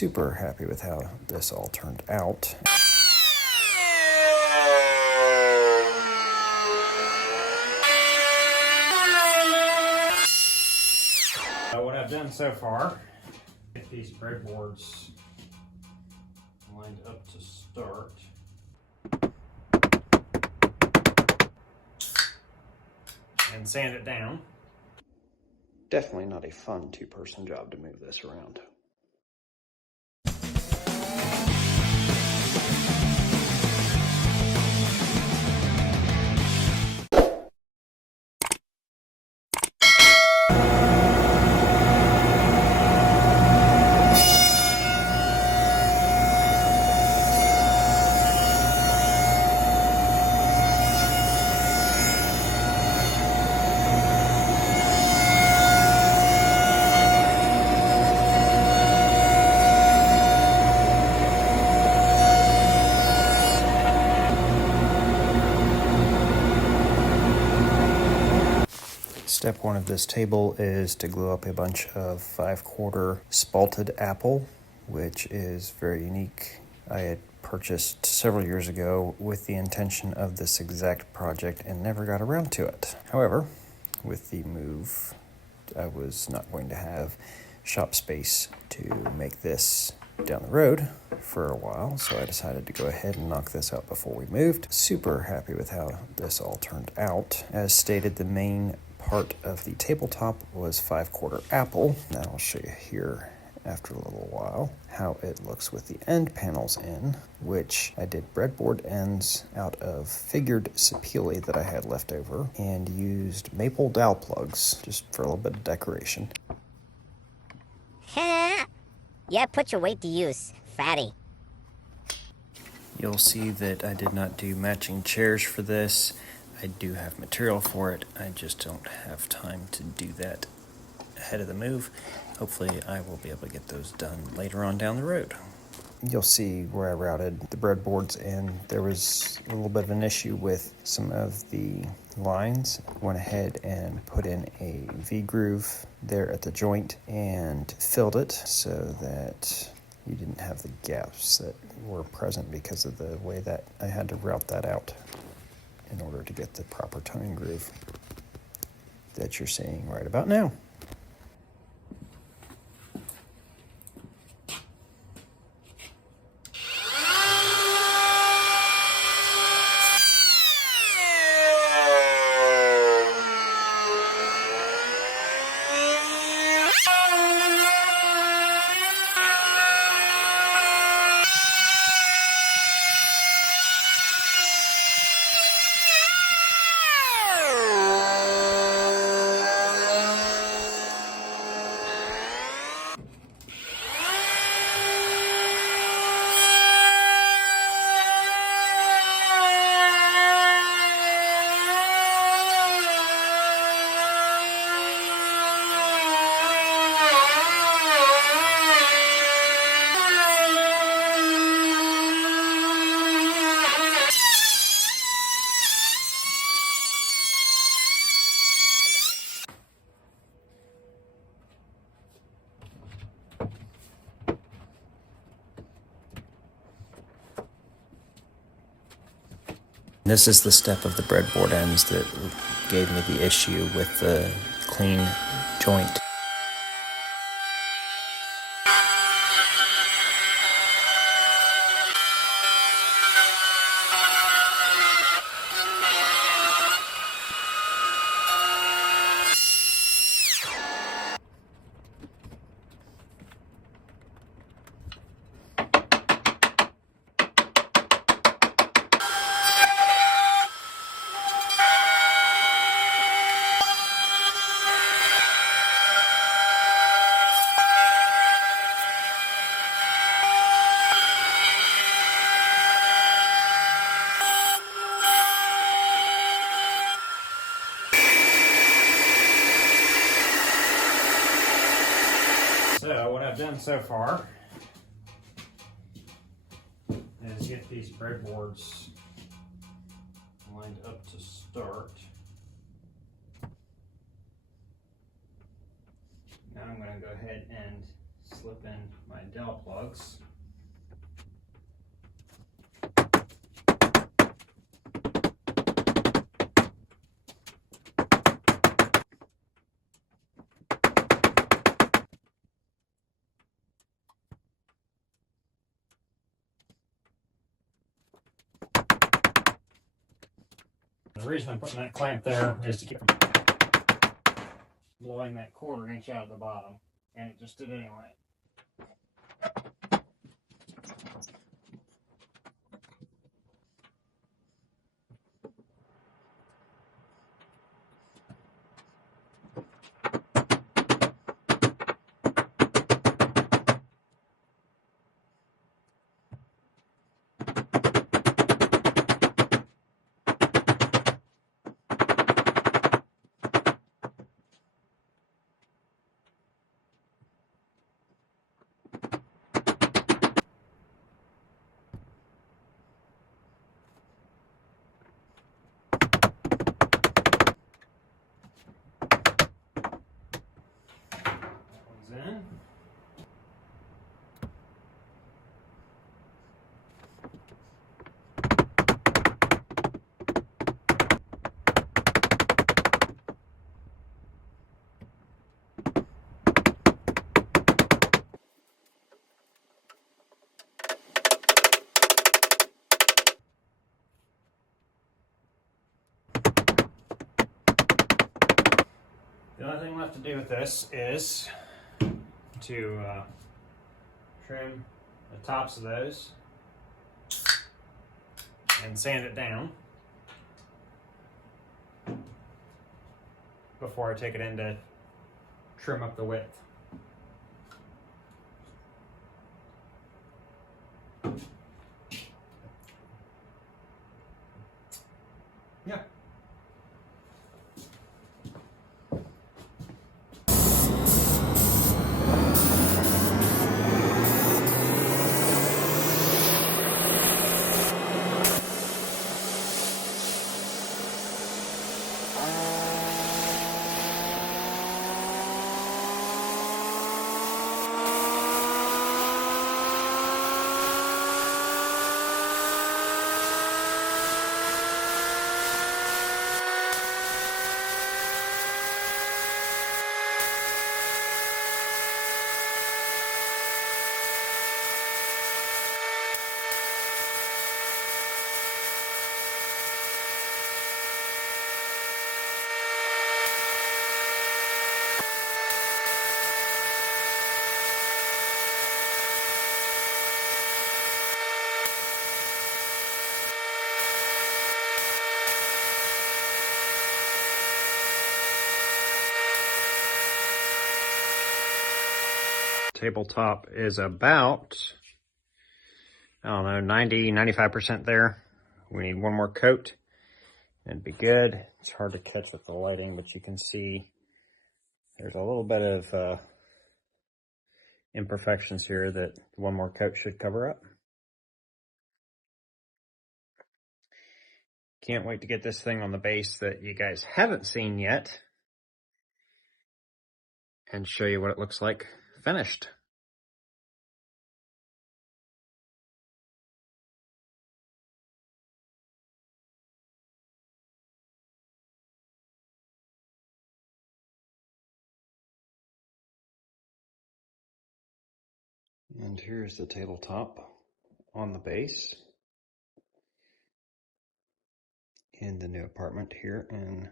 Super happy with how this all turned out. What I've done so far, get these breadboards lined up to start. And sand it down. Definitely not a fun two-person job to move this around. Step one of this table is to glue up a bunch of 5/4 spalted apple, which is very unique. I had purchased several years ago with the intention of this exact project and never got around to it. However, with the move, I was not going to have shop space to make this down the road for a while, so I decided to go ahead and knock this out before we moved. Super happy with how this all turned out. As stated, the main part of the tabletop was 5/4 apple. Now I'll show you here after a little while how it looks with the end panels in, which I did breadboard ends out of figured sapele that I had left over and used maple dowel plugs just for a little bit of decoration. Yeah, put your weight to use, fatty. You'll see that I did not do matching chairs for this. I do have material for it. I just don't have time to do that ahead of the move. Hopefully I will be able to get those done later on down the road. You'll see where I routed the breadboards in. There was a little bit of an issue with some of the lines. Went ahead and put in a V-groove there at the joint and filled it so that you didn't have the gaps that were present because of the way that I had to route that out in order to get the proper tongue groove that you're seeing right about now. This is the step of the breadboard ends that gave me the issue with the clean joint. So what I've done so far is get these breadboards lined up to start. Now I'm going to go ahead and slip in my dowel plugs. The reason I'm putting that clamp there is to keep blowing that 1/4 inch out of the bottom, and it just did anyway. In. The only thing left to do with this is to trim the tops of those and sand it down before I take it in to trim up the width. Yeah. Tabletop is about, I don't know, 90–95% there. We need one more coat and it'd be good. It's hard to catch with the lighting, but you can see there's a little bit of imperfections here that one more coat should cover up. Can't wait to get this thing on the base that you guys haven't seen yet and show you what it looks like finished. And here's the tabletop on the base in the new apartment here in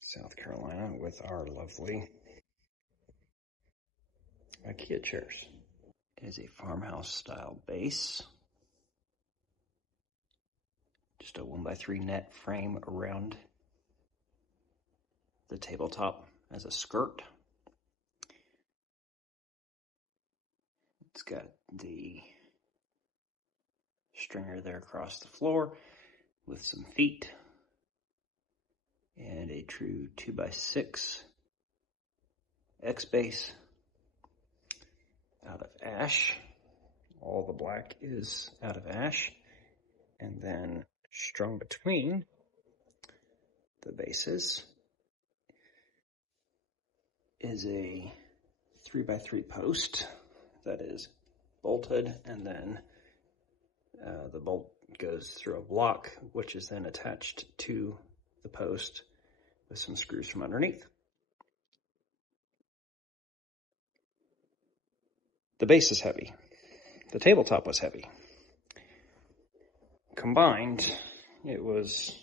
South Carolina with our lovely IKEA chairs. It is a farmhouse style base. Just a 1x3 net frame around the tabletop as a skirt. It's got the stringer there across the floor with some feet and a true 2x6 X base out of ash. All the black is out of ash, and then strung between the bases is a 3x3 post that is bolted, and then the bolt goes through a block, which is then attached to the post with some screws from underneath. The base is heavy. The tabletop was heavy. Combined, it was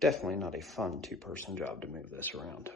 definitely not a fun two-person job to move this around.